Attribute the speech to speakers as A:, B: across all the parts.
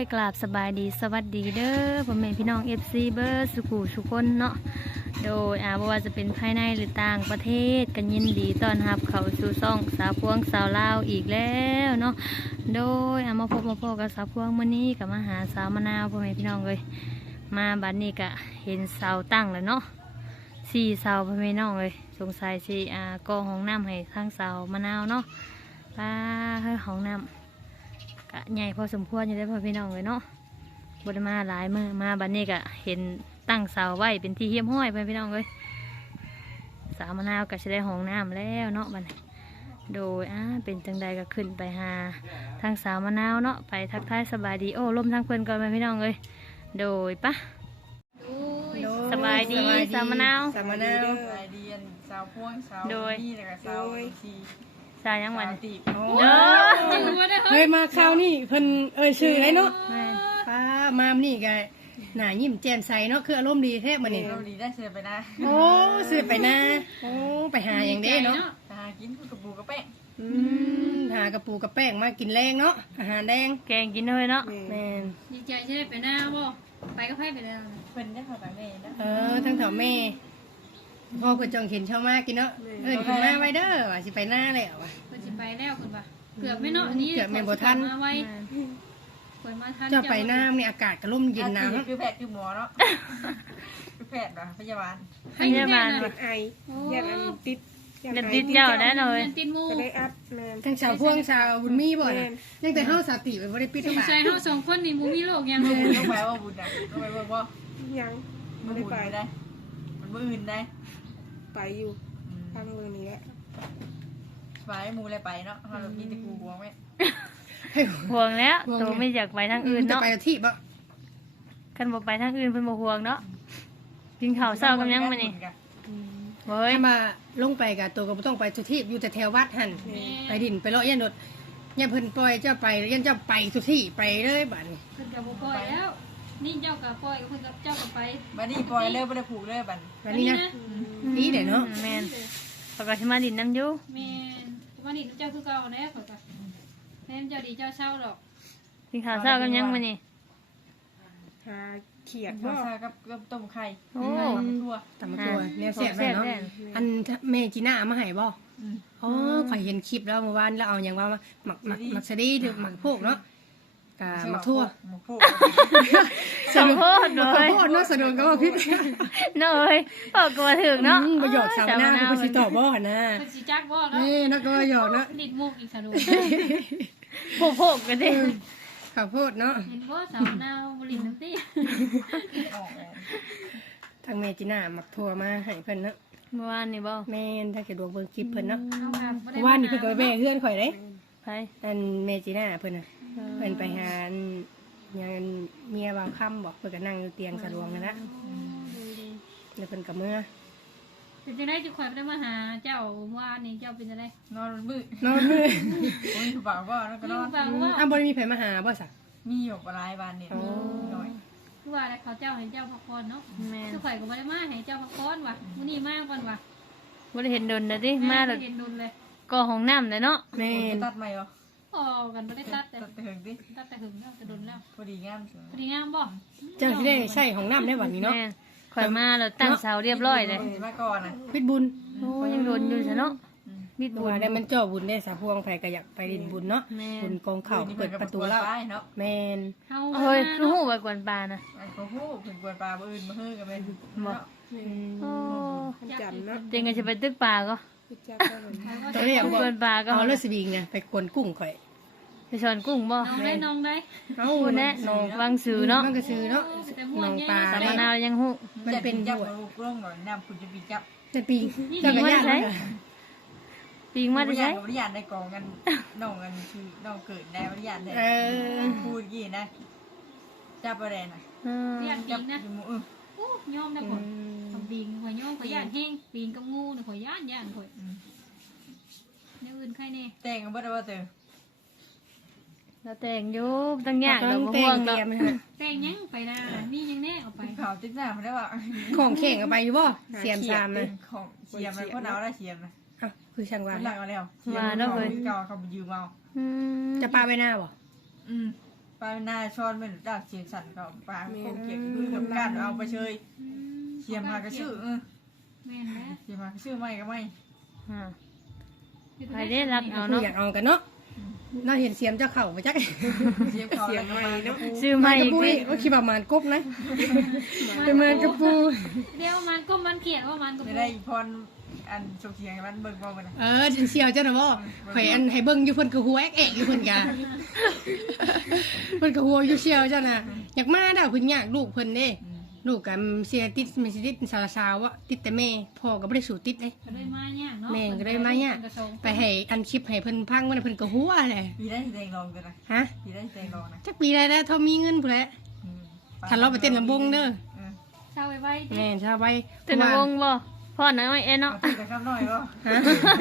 A: กราบสบายดีสวัสดีเด้อพ่อแม่พี่น้อง FC เบอร์สุขุสุคนเนาะโดยบ่ว่าจะเป็นภายในหรือต่างประเทศกันยินดีต้อนรับเข้าสู่ช่องสาวพวงสาวลาวอีกแล้วเนาะโดยมาพบมาพบกับสาวพวงมื้อนี้กับมาหาสาวมะนาวพ่อแม่พี่น้องเลยมาบัดนี้ก็เห็นเสาตั้งแล้วเนาะ4 เสาพ่อแม่พี่น้องเลยสงสัยสิกองห้องน้ำให้ทางสาวมะนาวเนาะป้าเฮ้ยห้องน้ำกะใหญ่พอสมควรอยู่ได้พ่อพี่น้องเลยเนาะบไดมาหลายมือมาบัดนี้กะเห็นตั้งเสาไว้เป็นที่เยี่ยมห้อยพ่อพี่น้องเลยสาวมะนาวก็จะได้ห้องน้ำแล้วเนาะบัดนี้โดยเป็นจังใดก็ขึ้นไปหาทางสาวมะนาวเนาะไปทักทายสบายดีโอ้ลมทางเพื่อนก่อนพ่อพี่น้องเลยโดยปะสบายดีสาวมะนาว
B: สาวเดียนสาวพ่วงสาวนี่แล้วก็สาวที
A: สาวยังวัน
B: ตี
A: เด้อ
C: เฮ้ยมาคราวนี้เพิ่นชื่ออะไรเนาะ
A: แม่
C: ป้ามานี่ก็หน้ายิ้มแจ่มใสเนาะคืออารมณ์ดีแท้มื้อนี้
B: เราดีได้เสือไปนะ
C: โอ้ซื้อไปนะโอ้ไปหาอย่างเด้เนาะ
B: หากินกระปูกระแป้ง
C: หากระปูกระแป้งมากินแรงเนาะอาหารแดง
A: แกงกินเลยเนาะ
C: แม่น
D: ดีใจใช่ไหมไปหน้าบ่ไปก็ไพ่ไปแล้ว
B: เพิ่นได้ขอแต่แม่นะ
C: ทั้งเฒ่าแม่พ่อเพิ่นจองเห็นชาวมากินเนาะขึ้นมาไว้เด้อว่าสิไปหน้าแล้วว่ะ
D: เพิ่นสิไปแล้วคุณป่ะเกือบไม่เนาะอันนี้
C: เกือบแม่นบ่ทัน
D: มาไว้ป่วยมาทัน
C: เจ้าไปหน้านี่อากาศก็ร่มเย็นหนาว
B: คือแพทย์คือหมอเนาะคือแพทย์ป่ะพยาบาล
A: พยาบาล
C: ไอ
D: โอ้
C: ติด
A: เด็ดติดเจ้าได้เลย
D: ติดมู
C: ก็ได้อัพทั้งชาวพ่วงชาวบุญมีบ่น่ะยังแต่เฮาสาติไปบ่ได้ปิด
D: ส
C: ทั้ง
D: ง
C: บาท
D: สัยเฮาสองคนนี่บ่มีโรคยัง
B: ต้องไปว่าบุญนะต้องไปเบิ่งว่า
E: ยัง
B: มันบุญได้มันบ่อื่นได้
E: ไปอยู่ทางเมืองนี้แหละ
B: ไปมูอะไรไปเนาะเรามีแต่กูห่วงไหม
A: ห่วงแล้วตัวไม่อยากไปทางอื่น
C: จะ
A: เนาะ
C: ไปที่บ่
A: คันบอกไปทางอื่นเพิ่นบ่ห่วงเนาะกินข้าวเช้ากับยังมื้อนี้เฮ้ย
C: ให้มาลงไปกับตัวก็บ่ต้องไปทุกที่อยู่แต่แถววัดหั่นไปดินไปเลาะยันดอย่าเพิ่นปล่อยเจ้าไปยันเจ้าไปทุกที่ไปเลยบัดนี้
D: เพิ่นก็บ่ปล่อยแล้ว นี่เจ้าก็ปล่อยเพิ่นก็เจ้าก็ไป
B: มานี่ปล่อยเลยไม่ได้ผูกเลยบัน
C: บัดนี้นะนี่เด้เนาะ
A: แม่นปกติมาดินน้ำอยู่
D: แม่นว่านี่เจ้าคือเก่าแน่ข่อยก็แม่นเจ้าดีเจ้าเศร้าดอก
A: กินข้าวเช้ากับยังมื้อนี้
E: หาเขียด
B: ข้า
E: บ่
B: วซากับต้มไข่
A: โอ้
B: ทั่ว
C: ตำตัวแนวแซ่บแม่เนาะอันแม่จีน่าเอามาให้บ่อ๋อข่อยเห็นคลิปแล้วเมื่อวานแล้วเอาหยังว่าหมักสะดีหรือหมักพวกเนาะกะหมักทั่ว
B: หมูพูก
A: สมโพธิ
C: หมัก
A: เลย
C: ข้าวโพดเนาะสะดวกก็ว่าพิษ
A: เนาะเอ้ยบอกก็ว่าถึงเนาะ
C: ประโยชน์สาวหน้าก็สิตอบบ่หั่นนะ
D: เพิ่นสิจักบ่แล้ว
C: นี่นักก็หยอกนะ
D: นิดมุกอีกสะดุ
A: โผกกันดิ
C: ข้าวโพดเนาะ
D: เห็นบ่สาวหน้าบ่ลิ้นน้ำติ
C: ทางแม่จีน่าหมักทั่วมาให้เพิ่นเนาะ
A: เมื่อวานนี่บ่
C: แม่นถ้าเกิดดวงเบิ่งคลิปเพิ่นเนาะ
D: เอาค่ะบ่ได้
C: ว่านนี่เพิ่นก็ไปแบ่เฮือนข่อยเด้
A: ไป
C: อันเมจีน่าเพิ่นน่ะเพิ่นไปหาอันหยังอันเมียบ่าวค่ำบอกเพิ่นก็นั่งอยู่เตียงสะดวกนั่นละแล้วเพิ่นก็เมื่อ
D: เป็นจังได๋สิข่อยบ่ได้มาหาเจ้าว่านี่เจ้าเป็นจังได๋
B: นอนมืด
C: นอนมื้อ
B: โอ้ยถูกปากว่าแล้วก็นอน
D: ฟังว่า
C: อ้าวบ่ได้มีไผมาหาบ่ซะ
B: มีหยกปลายบานเนี่ยหน่อย
D: คือว่าเขาเจ้าให้เจ้าพักผ่อนเนาะ
A: แม่น
D: คือข่อยก็บ่ได้มาให้เจ้าพักผ่อนว่ะมื้อนี้มาก่อนว่ะ
A: บ่ได้เห็นดนนะดิมาแล้ว
D: เห็นดุนเลย
A: ก็ห้องน้ำเลยเนาะ
C: แม่น
B: ตัดไหมเหรอ
D: ออกกันบ่ได้ตัดแต่
B: ตัดถึงดิ
D: ตัดแต่หึงแล้วแต่ดุนแล้ว
B: พอดีงาม
D: พอดีงามบ่
C: เจ้าสิได้ใช้ห้องน้ำได้บัดนี้เนาะ
A: แม่นข่อยมาแล้วตั้งเสาเรียบร้อยเลย
B: มาก่อนนะ
C: พิดบุญ
A: โอ้ยังโดนอยู่ซะเนาะมิด
C: เพราะ
A: บุญ
C: ว่าได้มันเจ้าบุญได้สาพวงไผก็อยากไปดินบุญเนาะ
A: แม่น
C: บุญกองข้าวเปิดประตูแล้ว
B: เนาะ
C: แม่น
D: เฮา
A: เฮ้ยคือหู้ไว้กวนปลานะ
B: ไอ้เขาพูดถึงกวนปลาบ่อื่นมาเฮือกันไป
A: โอ้
E: จันเนาะ
A: เจงก็จะไปตึกปลาก็
E: คือจับได้เหมือน
C: ตัวนี้อยาก
A: กวนปลาก็
C: เอาเลือดสวิงเนี่ยไปกวนกุ้งข่อย
A: ไปสอนกุ้งบ่
D: น้องได้น้องได้
C: เอา
A: พูดแน่วางซื้อเนาะ
C: มันก็ซื้อเนาะ
D: แต่ม่ว
C: น้อง
D: ง
C: ปลา
A: สาม
C: ได้
A: มะนาวยังหู้
C: มันเป็น
B: จั
C: บบ วช
B: ลูกร่องหน่อยน้ำคุณจะปีจับ
C: แต่ปีเจ้าก็ยากนะ
A: ปิงมาได้ใช้
B: บริยานในกองกันน้องกันคือน้องเกิดได้บริยานได้
C: เออ
B: พูดกี่นะจับอะไรนะ
D: เรียน
B: จั
D: ปี
B: บ
D: งนะ
B: จมูก
D: โอ้ยอมนะข่อยทำปีงข่อยยอมข่อยย่านแห้งปีงกับงูนี่ข่อยย่านข่อยแนวอื่นใครแน่
B: แต่งกันบ่ได้ว่าเจอ
A: เราแต่งอยู่ตั้งยาก
C: ต้
A: เรา
C: อง
A: บ่
C: แต่
A: ห่ว
C: ง
A: ง
C: เต
A: เนาะ
C: รียมฮะ
D: แต่งยังไปนะนี่ยังแน่เอาไป
B: ข่าวติ๊กหน้ามันได้ว่า
C: ของแข่งเอาไปอยู่บ่เสียมซามนะ
B: ของเชียมมันก็เอาได้เชียมนะ
C: อ้าวคือช่างว่า
B: มันหลังเอาแล้วเชียมเขายืมเอา
A: อืม
C: จะปลาไปหน้าบ่
B: อืมปลาหน้าช้อนเป็นดาบเสียนสันก็ปลาโคเกียกคือกับการเอาไปเชยเสียมหากระชื่อ
D: แม่นแล้ว
B: เสียมหากระชื่อไม่ก็ไม่
A: อ่าใครได้รักเอา
C: ผู้
A: เนาะ
C: อยากเอากันเนาะน่าเห็นเสียมเจ้าเข่ามาจัก
B: เสียมเขาแล้วก็มาเนาะ
A: ซื้อ
C: มา
A: มา
C: กระ
A: อีก
C: ปู
A: ดิ
C: นี่ว่าคิดว่ามันกบนะเป็นมันกระปู
D: เดี๋ยวมันก็มันเขียนว่ามันก็
B: ไม่ได้พรอันชกเสียงมันเบิ่งบ่กันนะ
C: เสียวเจ้าน่ะบ่ข่อยอันให้เบิ่งอยู่เพิ่นก็หัวแอกๆอยู่เพิ่นกะเพิ่นก็หัวอยู่เสียวเจ้าน่ะอยากมาดาวเพิ่นอยากลูกเพิ่นเด้ลูกกันเสียติดไม่สิติดสาวๆอ่ะติดแต่แม่พ่อก็บ่ได้สู่ติดเด้
D: ก็เลยมาเนี่ยเนาะ
C: แม่ก็ได้มาเนี่ยไปให้อันคลิปให้เพิ่นพังมันเพิ่นก็หัวแหละ
B: ปีได้แดงลองกันนะ
C: ฮะ
B: ปีได้แดงลองนะ
C: จักปีใดแล้วเท่ามีเงินพุ่นแหละถ้าเราไปเต้นลำวงเด้อ
D: เช้าไว้
C: แม่นชาวไว้
A: เต้นวงบ่พ่อน้อยเนาะ
B: เอาแต่ข้าวน้อยก็
C: ฮะ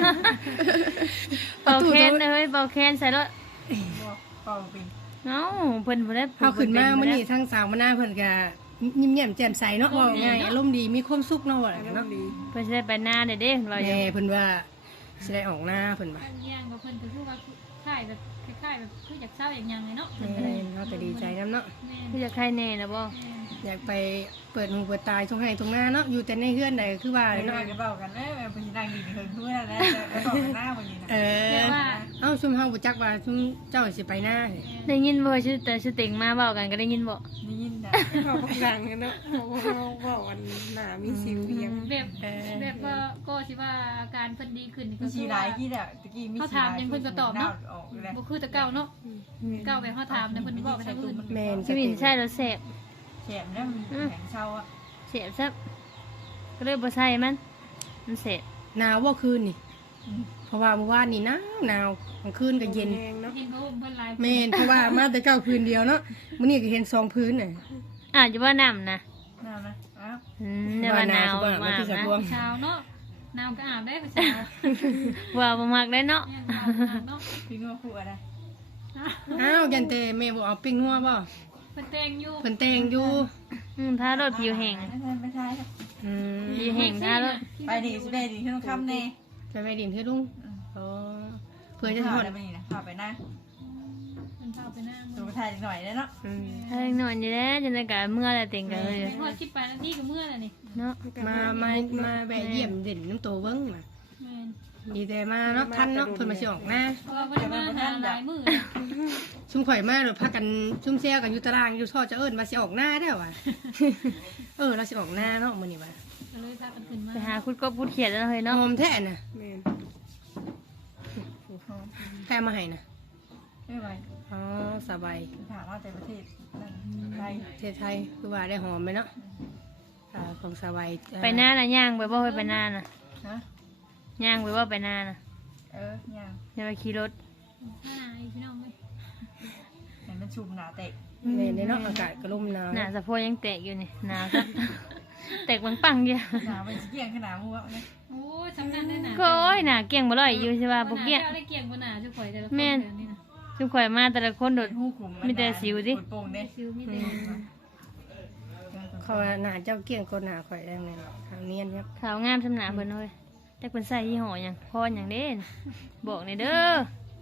A: เป่าแคนเฮ้ยเป่าแคนใส่รถ
B: เป่าปี
A: เอ้าเพิ่นบ่ได้
C: เฮาขึ้นมามื้อนี้ทั้งสาวมะนาวเพิ่นก็ยิ้มแย้มแจ่มใสเนาะว่าง่ายอารมณ์ดีมีความสุขเนาะว่า
E: อาร
C: เนาะ
E: มณ์ดี
A: เพิ่นสิได้ไปหน้าเด้เด้เพิ่นว่าอยู่
C: แม่เพิ่นว่าสิได้ออกหน้าเพิ่นว่า
D: ย่างกับเพิ่นก็คือว่าคล้ายแบบคล้ายๆแบบคืออยากเศร้าอย่างยังเลยเนาะ
C: แม่เฮาก็ดีใจนํเนาะ
D: แม่
A: คือจะใครแน่นะบ่
C: อยากไปเปิดหูเปิดตาช่วงให้ตรงหน้าเนาะอยู่แต่ในเฮือนใดคือว่า
B: ไป
C: เนาะ
B: กันเป่ากันไปนั่งดีเพิ่งเพื่อนนะแล้วต่อหน้าบางทีนะ
C: เอ้าชุมเฮาบ่จักว่าชุมเจ้าสิไปหน้า
A: ได้ยินบ่ชื่อแต่ชื่อติ่งมาเว้ากันก็ได้ยินบ่
B: นี่ยินนะ
E: เข้าพักดังกันเนาะว่าวันหน้ามีสิวเอียง
D: แบบก็สิว่าอาการเพิ่นดีขึ้น
B: มีชีหลายที่เนี่ยตะกี้มีบ่
D: คือแต่เก่าเนาะเก่าแบบเฮาถามแต่เพิ่นบอกไปทางอื่น
C: แม่น
A: ชีวิตใช่แล้วแสบ
B: แขนเนี่ยมันแข็งเช่าอ่ะ
A: แสบซับก็เลยบ่ใส่มันแสบ
C: หนาวว่าคืนนี่เพราะว่าเมื่อวานนี่หนาวกลางคืนก็เย็น
E: แห้งเนาะ
D: กินเขาเพิ่นหลาย
C: แม่นเพราะว่ามาแต่เก้าพื้นเดียวเนาะมื้อนี้ก็เห็น2พื้นน่ะ
A: อยู่ว่าน้ำนะ
B: น้ำนะอ้าว
A: เดี๋ยวว่าหนาวมากนะ
D: เช้าเนาะน้ำก็อาบได้ก็เช้า
A: ว่าบ่มักได้เนาะ
D: เนาะ
B: พี่ก็คู่อะไร
C: อ้าวยันเตแม่บ่เอาปิ้งหัวบ่
D: เพิ่นแต่งอยู่
C: เพิ่นแต่งอยู่
A: ถ้ารถผิวแห้ง
B: ไม่ใช่
C: อืม
A: ผิวแห้งถ้ารถ
B: ไปดีสุดได้ดีที่ต้องคำเน่
C: จะไปดินเทื่อลุงอ๋อเพื่อจะ
B: จะ
C: ท
B: ถ
C: อ
B: อ
C: ด
B: ดไปนี่นะถอดไปหน้า
D: เพิ่นพาไปหน้า
B: ดูถ่ายหน่อยได้เนาะ
C: อืม
A: ถ้ายังนอนอยู่แล้วจนได้กะเมื่อละติ่งกันเลย
D: พอคิดไปแล้วนี่ก็เมื่อแล้วนี่
A: เนาะ
C: มาแวะเยี่ยมเด่นน้ำโตเบิ่งน่ะ
D: แม่น
C: ดีแต่มาเนาะทันเนาะเพิ่นมาสิออกหน้า
D: เพราะว่าเพิ่นมาหาหลายมื้อ
C: ซุ่มข่อยมาเดี๋ยวพากันซุ่มแซวกันอยู่ตารางอยู่ทอดจะเอิ้นมาสิออกหน้าได้อว่ะ เราสิออกหน้าเนาะมื้อนี้ว่ะ
D: ก็เลยพากันขึ้นมา
A: ไปหาคุดกบคุดเขียดแล้วเฮ้ย
C: ห
A: เนาะ
C: อมแท้น่ะ
E: แม่น
C: แพ้มาให้น่ะ
B: ไม่ไหว
C: อ๋อสบาย
B: ถามว่าแต่ประเทศไทย
C: ประเทศไทยคือว่าได้หอมไหมเนาะของสบาย
A: ไปหน้าน่ะย่างไปบ่เฮ้ยไปหน้าน่ะ
B: ฮะ
A: ย่างไปว่าไปหน้าน่ะ
B: ย่าง
A: อย่าไปขี่รถ
D: หน้าพี่น้องเว้ย
B: เห็นมันชุมหนาเตะ
C: ในเนาะอากาศก็ลมหนาว
A: หน้าสะโพกยังแตกอยู่นี่หนาวซับแตกปังๆอยู่
B: หนาไปเกี่ยงขนาดมัวเนี่ย
D: โอ้ยสำคัญได้หนา
A: ก็โอ้ยหน้าเกี่ยงบ่ร่อยอยู่ใช่ป่ะบ่เกี่ยง
D: ได้เกี่ยงบ่หนาทุกข่อยแต่ละคนนี่นะ
A: ทุกข่อยมาแต่ละคนโดด
B: หูขุมโป่งเนี่ย
D: ซิวมีแต่
C: เขาว่าหน้าเจ้าเกี้ยงคนหน้าข่อยแรงเลยเนาะทางเนียนครับ
A: ขาวงามสำหนาเพิ่นเฮ้ยแต่เพิ่นใส่ยี่ห้อหยังพรหยังเด้นบอกหน่อยเด้อ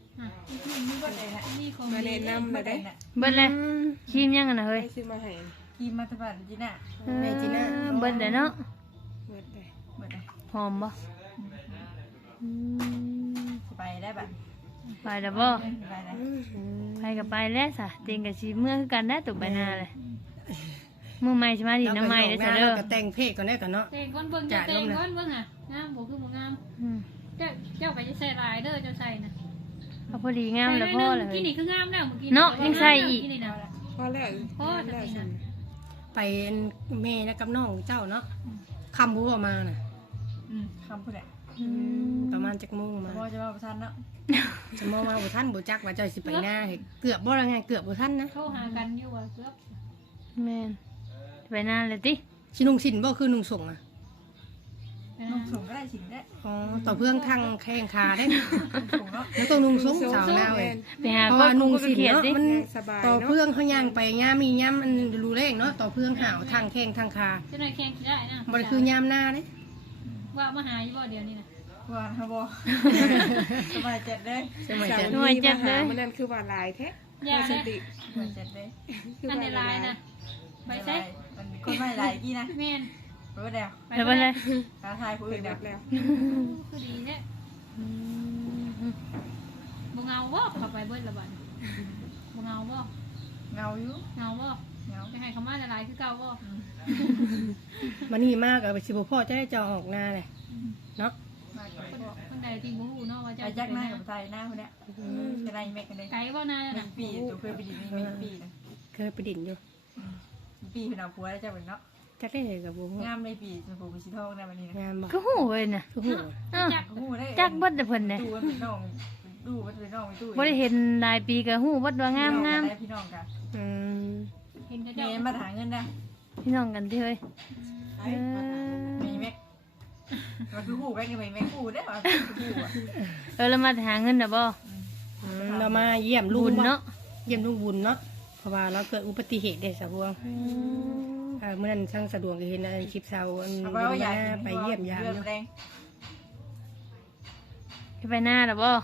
D: นี่ของ
E: มาแนะนำเลยได้
A: เบิดเลยครีมยังกันนะเฮ้ย
E: ให้ซื้อมาให้
B: กีมาตะบันจีน่า
C: แม่จีน่า
A: เบิดเลยเนาะ
E: เบิดเลย
B: เหมือน
A: หอมบ่อืม
B: ไปได้แบบ
A: ไปแล้วบ่
B: ไปได้
A: ไปก็ไปแล้วซะติงก็สิเมื่อคือกันได้ตุกไปหน้าเลยมื้อใหม่สิมาดินน้ำใหม่เด้อซะเด้อ
C: ก็แต่งเพศก่อนได้กันเนาะ
D: เตงก้อนเบิ่งจะเตงก้อนเบิ่งอ่ะงามบ่คือบ่งาม
A: อืม
D: เจ้าไปจะใส่ลายเด้อเจ้าใส่นะ
A: เอาพอดีงามแล้วพ่อเลย
D: กินนี่คืองามแล้วเมื่อกี้
A: เนาะยังใส่อีก
D: กินนี่นะ
E: พอแล้ว
D: พอจะ
E: แล้ว
D: กิน
E: สิ
D: นะ
C: ไปแม่แล้วกับน้องเจ้าเนาะคำบูประมาณน่ะ
B: คำพูดแหละ
C: ประมาณจักโมงมา
B: พ่อจะมาประชันเนาะ
C: จะมองมาบ่ทันบ่จักว่าเจ้าสิไปหน้าเฮ็ดเกือบบ่ละไงเกือบบ่ทันนะ
D: โทรหากันอยู่ว่าเกือบ
A: แม่นไปหน้าเลยติ
C: สินุ่งสินบ่คือนุ่งส่งอ่ะ
B: นุ่งสูงก็ได้สิ่งได้
C: อ๋อต่อเพื่องทางแข้งขาได้
B: สูงเนาะ
C: มันต้องนุ่งส่งสาวหน้าเว้ย
A: ไปหา
C: เพราะ
A: ก็
C: ว่า
A: นุ่
C: นุ่
A: ง
C: ง
A: สิ
C: สิน
A: เขียด
C: เนาะ
A: ดิ
C: มัน
E: สบาย
C: ต่อ
E: เนาะ
C: เพื่องเขาย่างไปย่ามมีย่ามมันรู้เลขเนาะต่อเพื่องหาวทางแข้งทางขา
D: จะหน่อยแข่งได้นะ
C: บ่ได้คือย่ามหน้าเด้
D: ว่ามาหาอยู่บ่เดี๋ยวนี้นะ
B: ว่าฮะบอสบายเจ็ดเลย
C: ใช่ไหม
E: สา
C: จ๊ะ
E: มีมาหามันนั่นคือว่าลายแท้
D: อย่า
E: ส
D: เลย
E: ติ
B: เหมือนเจ็ดเลย
D: อันในลายนะไปเซ็ก
B: มันคนไม่หลายกี่นะ
D: แม่น
B: เปิดแล้ว
A: เดี๋ยวไปเลย
B: ท้าทายผู้
E: เปิ
B: อื่
E: ด
B: น
E: แบ
B: แล้ว
E: บแล้ว
D: คือดีเนี่ยบ่เงาบ่เข้าไปเบิดละบัดบ่เงาบ่
B: เงาอยู่
D: เงาบ่
B: เงา
D: จะให้เขามาละลายคือเก่าบ่
C: มันนี่มากอะไปสิบ่พ่อจะได้จอออกหน้าเลยเนาะ
B: มากกว่า
D: คนใดที่บ่ฮู้เนาะว่าจะ
B: ไอ้จักหน้ากับไทยหน้าคนเนี้ยจะได้แม็กกันเลย
D: ไกลบ่นาน
B: มี
D: น่ะ
B: ปีตัวเคยไปดิมีปีนะ
C: เคยไปดินอยู่
B: ปีเป็นเอาผัวแล้วจะเป็นเนาะ
C: จักได้เลยกับบ่ฮู้
B: งามในปีชมพูเป็นสีทองนะวันนี้นะ
C: งามบ่
A: ก็หูเว้ยน่ะ
C: คือฮู้
A: อ้าว
D: จัก
B: หูได้
A: จักเบิดแต่เพิ่นเนี่ย
B: ดูว่าเป็นน้องดูว่าเป็นน้องตู้
A: บ่ได้เห็นหลายปีก็หูเบิดว่างามงาม
B: ได้พี่น้องกัน
C: อืม
D: เห็นเขา
B: เม
D: เจ้า
B: ย์มาหาเงินนะ
A: พี่น้องกันที่เฮ้ยเออ
B: มีแม็กมันคือหูแม็กนี่แม็กหูได้ป่ะหูอ่ะ
A: แล้วมาหาเงินน่ะบ่
C: เรามาเยี่ยมลุง
A: บุญ
C: บ่
A: เนาะ
C: เยี่ยมลุงบุญเนาะเพราะว่าเราเกิดอุบัติเหตุได้สะพวงเมื่อนั้นช่างสะดวกก็เห็นคลิปเช้าอัน
B: เอา
C: บุ
B: ไป
C: ญ
B: ว่าอยาก
C: มาไปเยี่ยมยาม
B: เรื่
C: เนาะ
B: แรง
A: สิไปหน้าล่ะบ่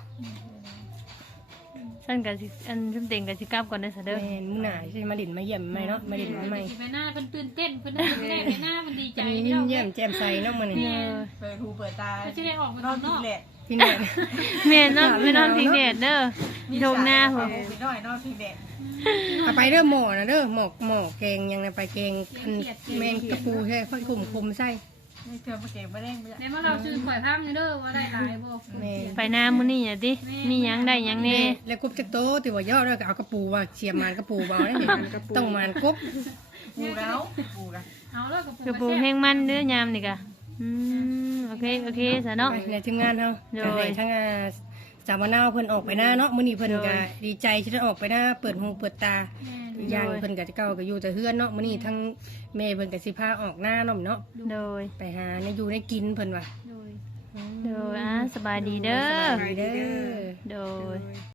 A: ฉันก็สิอันชุมเต็งก็สิกลับก่อนเด้อซะเด้อ
C: แม่นมื้อหน้าสิมาดินมาเยี่ยมใหม่เนาะมาดินใหม่
D: ไปหน้าเพิ่นตื่นเต้นเพิ่นได้ไปหน้าเพิ่นดีใจ
C: เป็น
D: ที่เรา
C: เยี่ยมแจ่มใสเนาะมื้อ
A: เอ
C: นี้
A: อ
B: เปิดหูเปิดตา
D: เขาจะได้ออกมาน
B: อ
D: ข้าน งน
B: ที
D: อก
B: แหละ
C: พี่แม่
A: แม่นอนไปนอนพิงแดดเด้อโดมหน้า
B: หั
A: พุ่
B: วน ไปน้อยนอนทีแหละ
C: เอาไปเด้อหม้อนะเด้อหม้อแกงยังนะไปแกงอันแมงกะปูใช่ค่อยคุมใส่
B: นี่เธอมาเก็บมาแรงไป
D: ในเมื่อเราซื้อข่อยพังเด้อว่าได้หลายบ่
C: แม่
A: ไปหน้ามื้อนี้น่ะติมีหยังได้หยังแน่
C: แล้วกบจักโตติว่าย่อแล้วก็เอากระปูว่าเสียบมานกระปูเบาได้ต้องมานกบ
B: ปูแล้วปูกัน
D: เอาแล้วกับ
A: กระปูแห้งมันเด้อยามนี่กะโอเคซะเนาะ
C: ในทีมงานเฮา
A: โดย
C: ให้ทั้งสาวมะนาวเพิ่นออกไปหน้าเนาะมื้อนี้เพิ่นก็ดีใจที่ได้ออกไปหน้าเปิดหูเปิดตาอย่างเพิ่นก็จะเก่าก็อยู่แต่เฮือนเนาะมื้อนี้ทั้งแม่เพิ่นก็สิพาออกหน้าเนาะเนาะ
A: โดย
C: ไปหาในอยู่ในกินเพิ่นว่า
D: โดย
A: โดยสบายดีเด้อ
C: สบายดีเด้อ
A: โดย